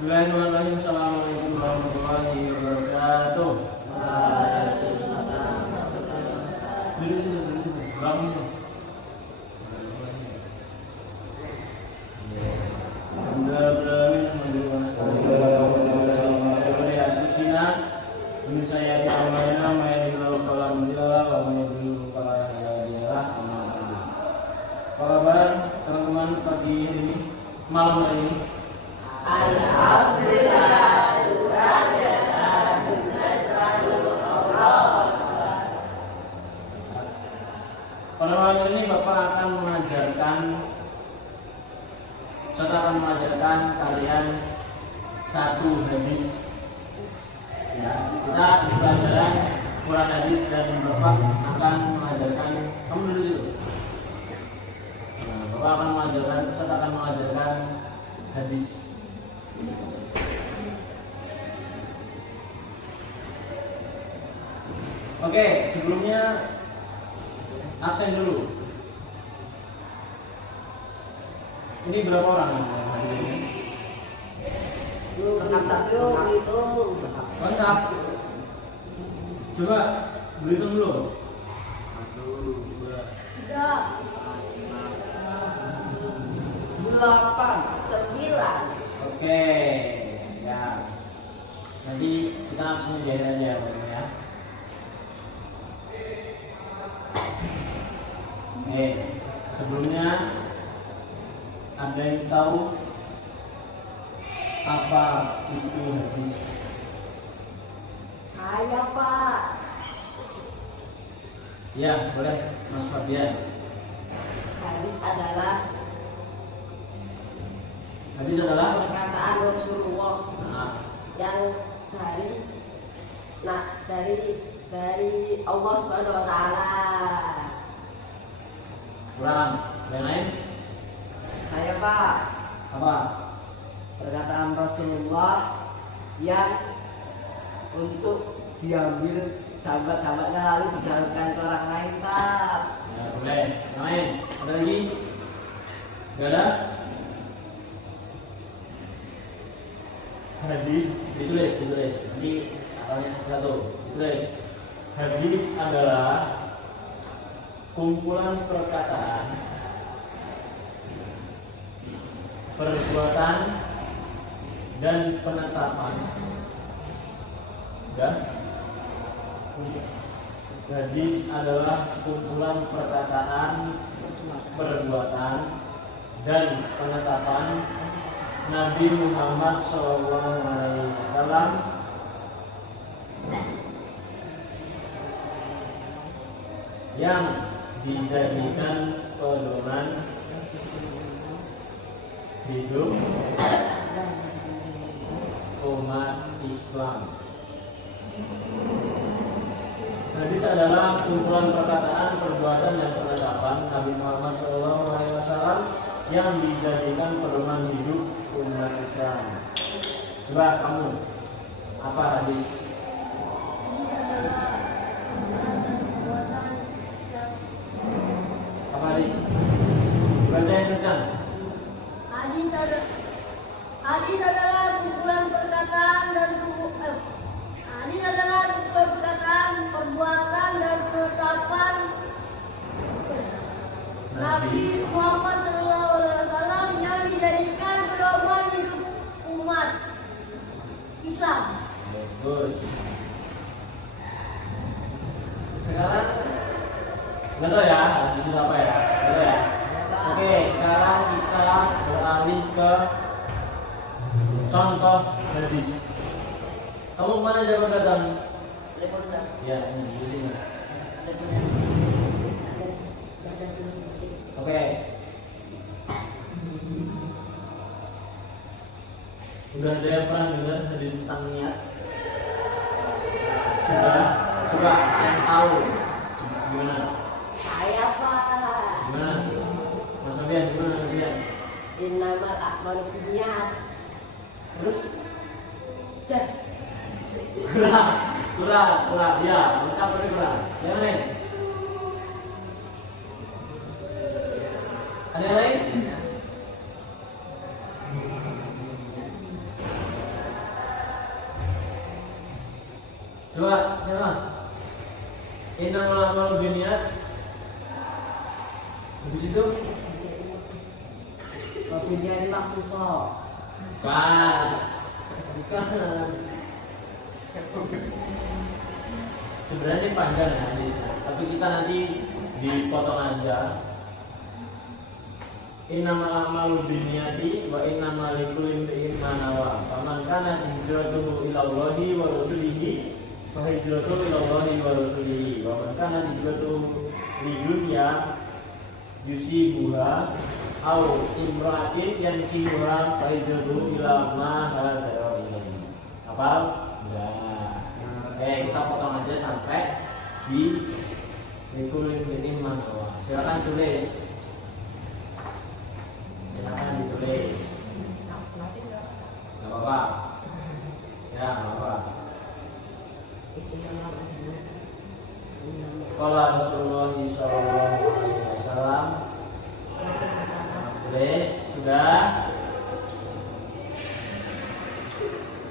Bismillahirrahmanirrahim. Assalamualaikum warahmatullahi wabarakatuh. Duduk situ. Berapa nih? Apa kabar teman-teman pagi ini, malam hari ini? Alhamdulillah, luar biasa, sukses selalu, Allah. Pada malam ini Bapak akan mengajarkan kalian satu hadis. Ya, kita di pelajaran Quran hadis dan Bapak akan mengajarkan kamu dulu dulu. Bapak akan mengajarkan hadis. Oke, sebelumnya absen dulu. Ini berapa orang yang hadir ini? Lengkap. Coba berhitung dulu. 3, 8, 9. Oke, ya. Nanti kita langsung jahit aja ya. Oke, sebelumnya ada yang tahu apa itu hadis? Saya, Pak. Ya, boleh Mas Fabian. Hadis adalah perkataan Rasulullah yang dari Allah Subhanahu wa taala. Kurang, yang lain? Saya, Pak. Apa? Perkataan Rasulullah yang untuk diambil sahabat-sahabatnya lalu disalurkan ke orang lain, Pak. Ya, boleh. Yang lain? Ada lagi? Gak ada? Hadis ditulis. Nanti akalnya satu. Ditulis. Hadis adalah kumpulan perkataan, perbuatan, dan penetapan. Dan hadis adalah kumpulan perkataan, perbuatan, dan penetapan Nabi Muhammad SAW yang dijadikan pedoman hidup umat Islam. Hadis adalah kumpulan perkataan, perbuatan, dan penetapan Nabi Muhammad SAW yang dijadikan pedoman hidup umat Islam. Coba kamu, apa hadis? Hadis adalah perbuatan yang Apa hadis? Baca yang kencang. hadis adalah kumpulan perkataan dan hadis adalah kumpulan perkataan, perbuatan dan penetapan Nabi Muhammad SAW yang dijadikan pedoman hidup umat Islam. Bagus. Sekarang nggak tahu ya hadis itu apa ya? Nggak tahu ya. Oke, sekarang kita beralih ke contoh hadis. Kamu kemana Jawa datang? Ya, ini di sini. Oke. Udah ada yang pernah dengar hadis tentang niat? Coba yang tahu. Gimana? Saya, Pak. Gimana? Mas Fabian, gimana Mas Fabian? Innamal a'malu binniyat. Terus dah. Kurang. Ya, lengkap tapi kurang. Yang lain? Ada yang lain? Coba siapa? Innamal a'malu binniyat. Habis itu Waktunya ini maksud so. bukan. Sebenarnya panjang ya hadisnya, tapi kita nanti dipotong aja. Innamal a'malu binniyati wa innamal likulli imri'in ma nawa. Faman kana hijratuhu ila Allahi wa rasulihi fa hijratuhu ila Allahi wa rasulihi. Wa man kana hijratuhu li dunya yusibuha aw imra'atin yankihuha fa hijratuhu ila ma hajara ilaihi. Hafal? Enggak. Oke, kita potong aja sampai di likulli imri'in ma nawa. Silakan tulis. Silakan ditulis. Gak apa-apa. Ya, gak apa-apa. Qala Rasulullah sallallahu alaihi wasallam. Tulis, sudah.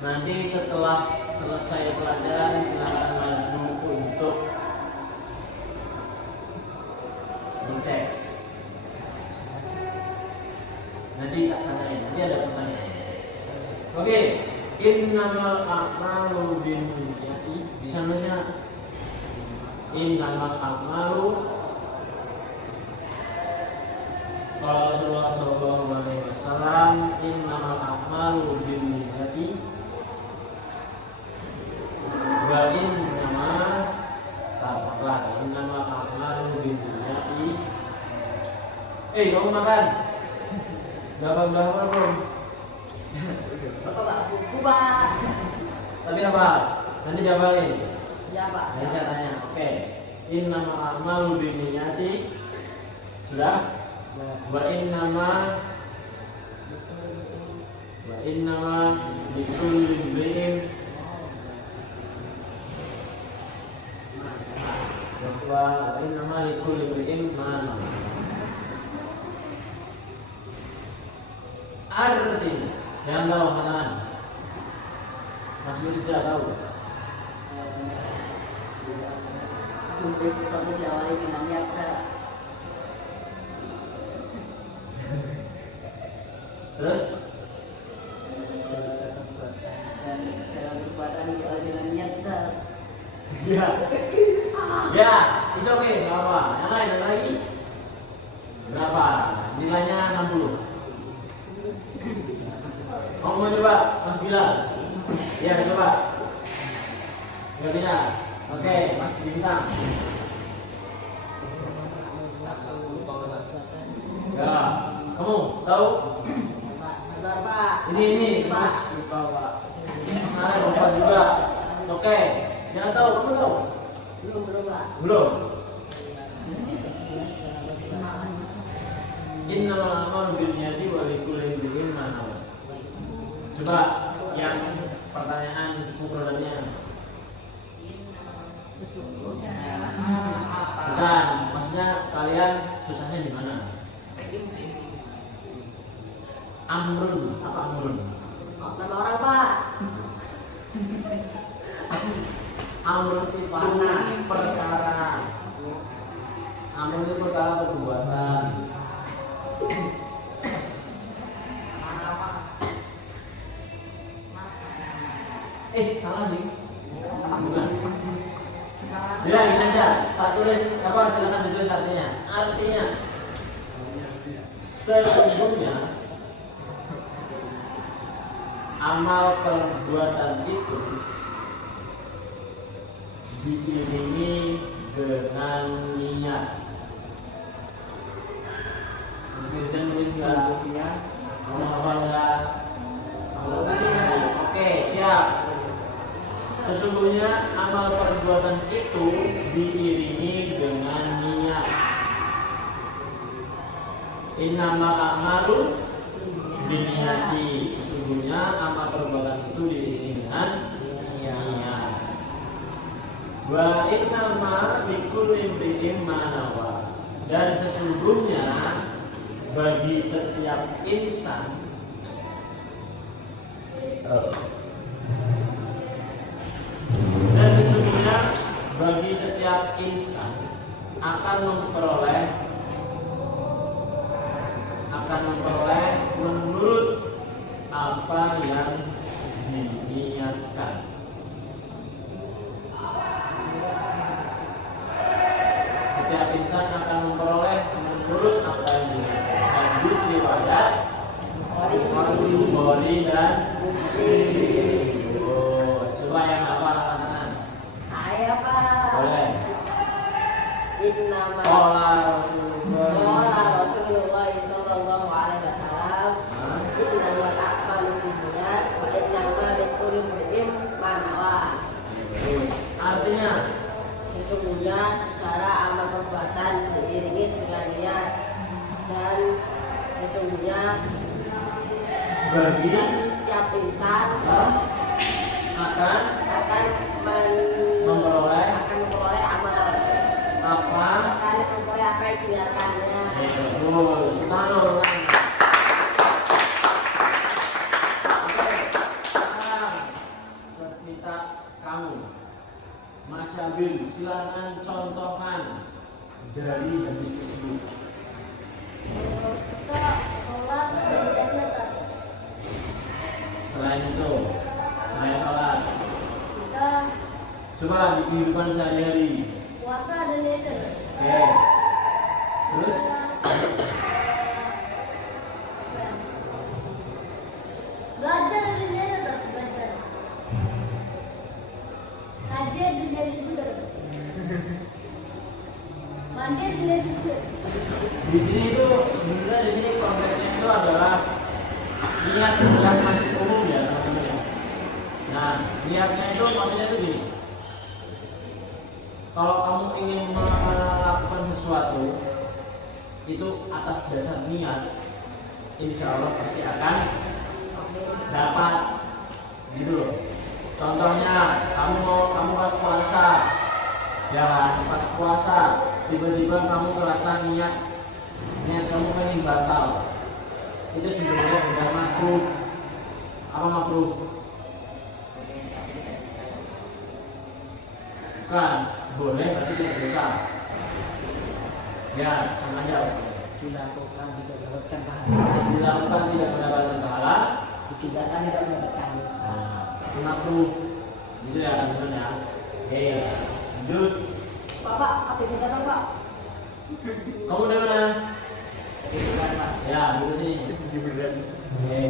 Nanti setelah selesai pelajaran silakan maju untuk dicek. Nanti tak tanyain, nanti ada pertanyaan. Oke, innamal a'malu binniyati. Bisa nulisnya? Innamal a'malu. Kalau Rasulullah sallallahu alaihi wasallam, innamal a'malu binniyati. Wa innamal a'malu binniyati. Kamu makan? Gak belum? Apa Pak? Buku Pak. Tapi apa? Nanti jabalin. Ya Pak. Saya tanya. Oke. Innamal a'malu binniyati. Sudah? Wa innama likulli imri'in wa innama likulli imri'in ma nawa. Artinya, yang tahu makanan. Mas Mirza tahu? Tulis sesuatu diawali dengan niat. Terus? Dan dalam perbuatan diawali dengan niat. Ya. Ya, it's okay, nggak apa. Yang lain, yang lagi? Berapa? Nilainya 60. Mau coba, Mas Bilal? Ya, coba. Nggak bisa? Oke, Mas Bintang. Ya, kamu tahu? Bapak. Ini Mas lupa. Nah, lupa juga. Oke, yang tahu, kamu tahu? Belum Pak. Belum. Innamal a'malu binniyati wa likulli imri'in ma nawa. Coba yang pertanyaan mufradatnya. Bukan, maksudnya kalian susahnya di mana? Amrun, apa amrun? Nama orang Pak. Amrun itu perkara. Amrun itu perkara perbuatan. Salah nih. Bukan. Ya, ini aja. Pak tulis apa? Silakan ditulis artinya. Artinya sesungguhnya amal perbuatan itu diiringi dengan niat. Bisa nulis nggak? Mau hafal nggak? Oke, siap. Sesungguhnya amal perbuatan itu diiringi dengan niat. Innamal a'malu binniyati. Sesungguhnya amal perbuatan itu diiringi dengan niat. Wa innama likulli imri'in ma nawa. Dan sesungguhnya bagi setiap insan dan setiap insan akan memperoleh menurut apa yang diniatkan. Setiap insan akan memperoleh menurut apa yang diniatkan. Hadis riwayat Bukhari dan Muslim. Oh, coba yang apa anak-anak? Saya Pak. Boleh. Innama Qala Rasulullah. Qala Rasulullah sallallahu alaihi wasallam, innama ta'malu binniyat wa innama likulli imrin ma nawa. Artinya Sesungguhnya secara amal perbuatan diiringi dengan niat, dan sesungguhnya bagi setiap insan akan memperoleh memperoleh amal, apa akan memperoleh apa yang diniatkannya. betul. Subhanallah. Sekarang kita kamu Mas Abil, silakan contohkan dari hadis tersebut. Kita sholat berjamaah. Selain itu, selain sholat, Kita coba di kehidupan sehari-hari. puasa dan itu. Oke. Terus Belajar dan itu belajar. Kajian dan itu. Mandi dan itu. di sini itu sebenarnya di sini konteksnya itu adalah niat yang masih umum ya teman-teman ya. Nah, niatnya itu maksudnya itu gini. Kalau kamu ingin melakukan sesuatu itu atas dasar niat, insya Allah pasti akan dapat, gitu loh. Contohnya kamu pas puasa, ya kan? Pas puasa tiba-tiba kamu merasa niat kamu pengen batal, itu sebenarnya udah makruh. Apa makruh? Bukan, boleh tapi tidak dosa. Ya, sama aja. Dilakukan tidak mendapatkan pahala, Dilakukan tidak mendapatkan pahala, ditinggalkan tidak mendapatkan dosa. itu makruh. Gitu ya teman-teman ya. Oke, lanjut. Bapak, apa itu kata Pak? Kamu dari mana? Itu kan Pak. Ya, duduk sini. Oke.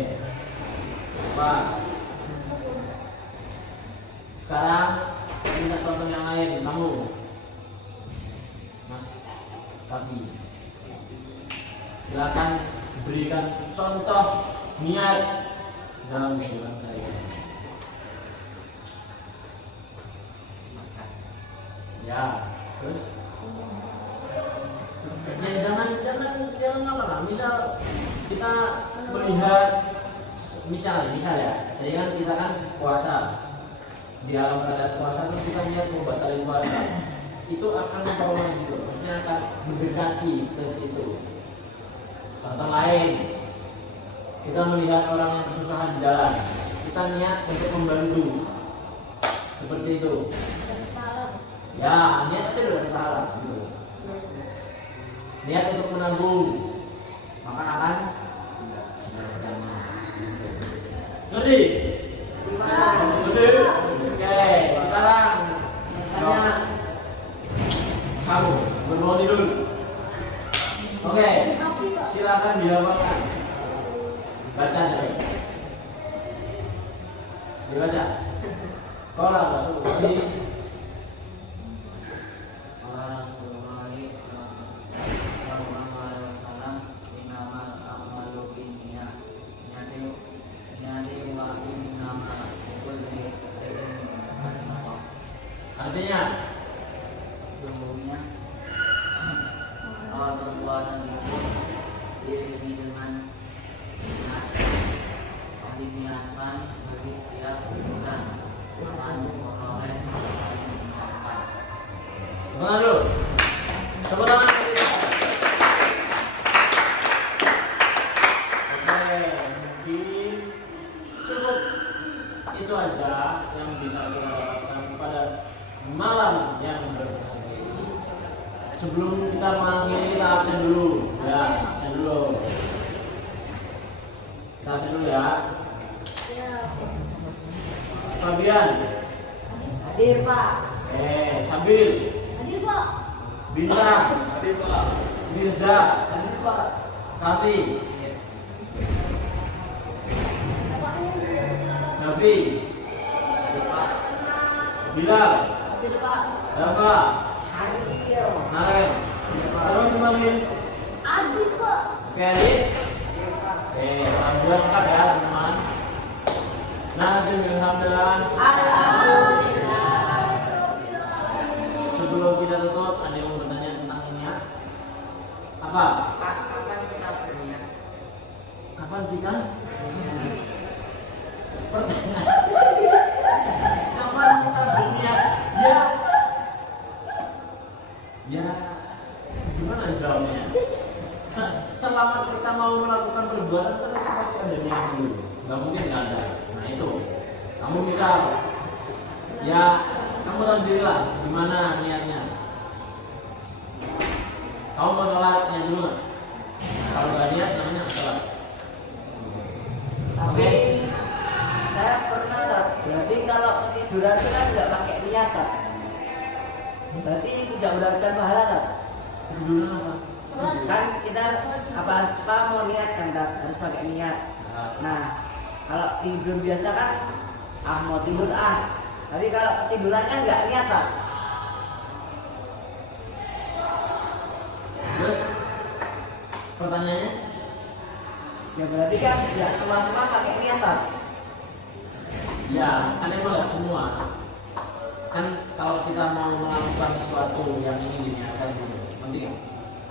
Pak. Sekarang saya minta contoh yang lain. Kamu, Mas Tabi. Silakan berikan contoh niat dalam kehidupan saya. Ya, terus? Ya, jangan apa. Misal kita melihat, misal ya, jadi kan kita kan puasa, di alam keadaan puasa terus kita niat mau batalin puasa, itu akan memperoleh gitu, maksudnya akan mendekati ke situ. Contoh lain, kita melihat orang yang kesusahan di jalan, kita niat untuk membantu, seperti itu. Ya, niat aja udah salah gitu. Niat untuk menabung, maka akan ngerti? Ngerti? Oke, sekarang tanya kamu bermau tidur. Oke, silakan dilaporkan. Baca dari. Dibaca. Kalau Rasulullah artinya Sesungguhnya awal perbuatan itu diiringi dengan niat yang diniatkan bagi setiap bulan akan memperoleh apa. Pengaruh. Tepuk tangan. Oke, mungkin cukup itu aja yang bisa kita lakukan pada malam yang berbahagia ini. sebelum kita mengakhiri kita absen dulu. Ya, absen dulu. Kita absen dulu ya. Ya. Fabian. Hadir Pak. Sabil. Hadir Pak. Bintang. Hadir Pak. Mirza. Hadir Pak. Kafi. Bapaknya Nafi. Bilal. Hadir Pak. Dafa. Hadir. Naren. Terus kembali. Hadir Pak. Oke, adik. Alhamdulillah lengkap ya teman-teman. Nah, alhamdulillah. Alhamdulillah. Sebelum kita tutup, ada yang mau bertanya tentang niat? Apa? Pak, kapan kita berniat? Kapan kita? Pertanyaan. Kapan kita berniat? Ya, gimana jawabnya? Selama kita mau melakukan perbuatan kan pasti ada niat dulu. Gak mungkin nggak ada. Nah itu, kamu misal, ya kamu tahu sendiri lah gimana niatnya. Kamu mau sholat niat dulu nggak? Kalau nggak niat namanya nggak sholat. Tapi saya pernah tak. Berarti kalau ketiduran itu kan nggak pakai niat tak? Berarti tidak mendapatkan pahala tak? Ketiduran apa? Kan kita apa mau niat kan tak? Harus pakai niat. Nah, kalau tidur biasa kan mau tidur tapi kalau ketiduran kan nggak niat tak? Terus pertanyaannya? Ya berarti kan nggak semua pakai niat tak? Ya, kan emang nggak semua. Kan kalau kita mau melakukan sesuatu yang ingin diniatkan gitu, penting.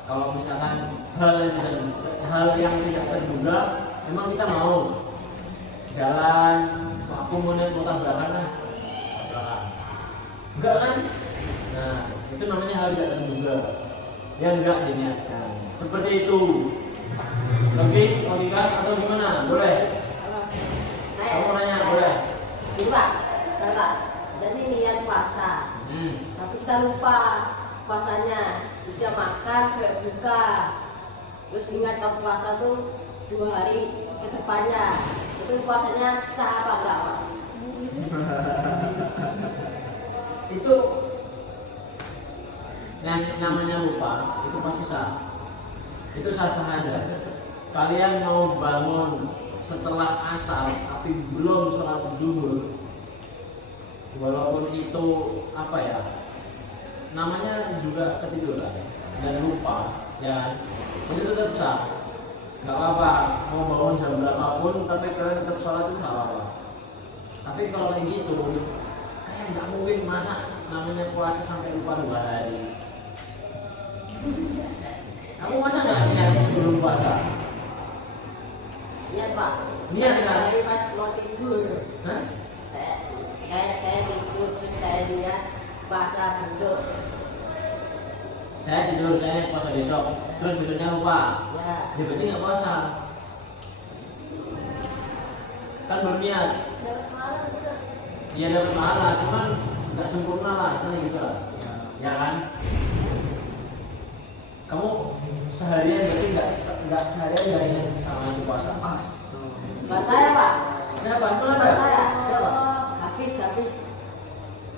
Kalau misalkan hal yang tidak terduga, emang kita mau jalan, aku mau naik motor belakang lah, enggak kan? Nah, itu namanya hal tidak terduga, yang enggak diniatkan. Seperti itu. Logika atau gimana? Boleh? Kamu nanya boleh? Juga, Pak. Jadi niat puasa. Tapi kita lupa puasanya. Terus dia makan, sampai buka. Terus ingat kalau puasa tuh 2 hari ke depannya. Itu puasanya sah apa enggak, Pak? Itu yang namanya lupa itu pasti sah. Itu sah-sah aja. Kalian mau bangun setelah asar tapi belum sholat zuhur, walaupun itu apa ya, namanya juga ketiduran dan lupa, ya itu tetap sah. Gak apa-apa mau bangun jam berapapun tapi kalian tetap sholat itu gak apa-apa. Tapi kalau kayak gitu kayak nggak mungkin masa namanya puasa sampai lupa 2 hari. Kamu masa nggak niat sebelum puasa? Niat, Pak. Niat kan? Tapi pas mau tidur. Hah? Saya tidur terus saya niat puasa besok. Saya tidur, saya puasa besok, terus besoknya lupa. Ya. Ya berarti nggak puasa. Kan berniat. Dapat malam betul. Ya dapat pahala, cuman nggak sempurna lah, misalnya gitu lah. Ya kan? Kamu seharian berarti nggak seharian nggak ingat sama itu puasa. Bukan saya, Pak. Siapa? Mana Bukan ada? saya. Siapa? Hafiz.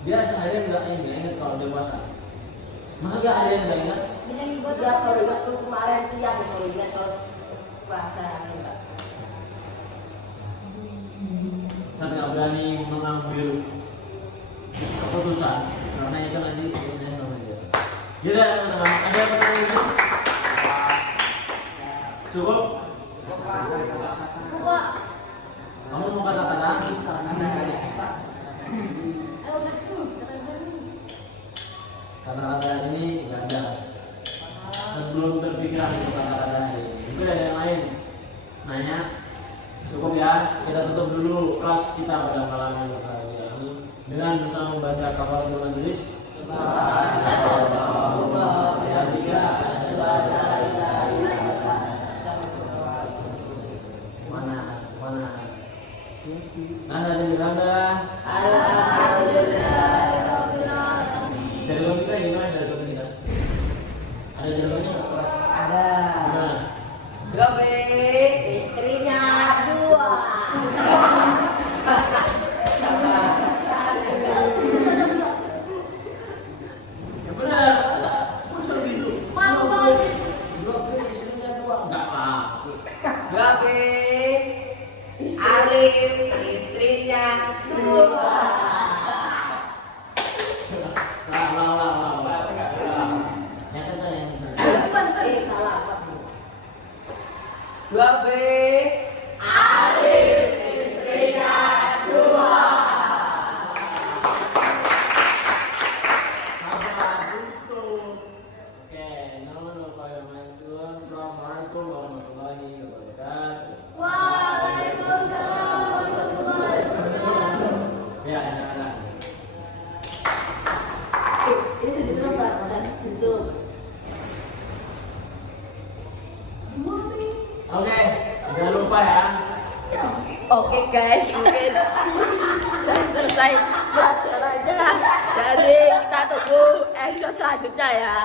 Dia seharian nggak ingat kalau dia puasa. Masa seharian nggak ingat? Bilang ibu tuh. Dia kalau ingat tuh kemarin siang kalau ingat kalau puasa enggak. Saya nggak berani mengambil keputusan karena itu nanti keputusannya sama dia. Gitu ya teman-teman. Ada pertanyaan itu? Cukup? Buka. Kamu mau kata-kata? Ayo kasku. Kata-kata ini nggak ada. Sebelum terpikiran untuk kata-kata ini. Itu ada yang lain. Nanya? Cukup ya. Kita tutup dulu kelas kita pada malam yang berbahagia ini dengan bersama membaca kafaratul majelis. Mana? Ada di Belanda. Alhamdulillah. Dari kita gimana dari kita? Itu. Oke, jangan lupa ya. Oke guys, mungkin sudah selesai pelajarannya. Jadi kita tunggu episode selanjutnya ya.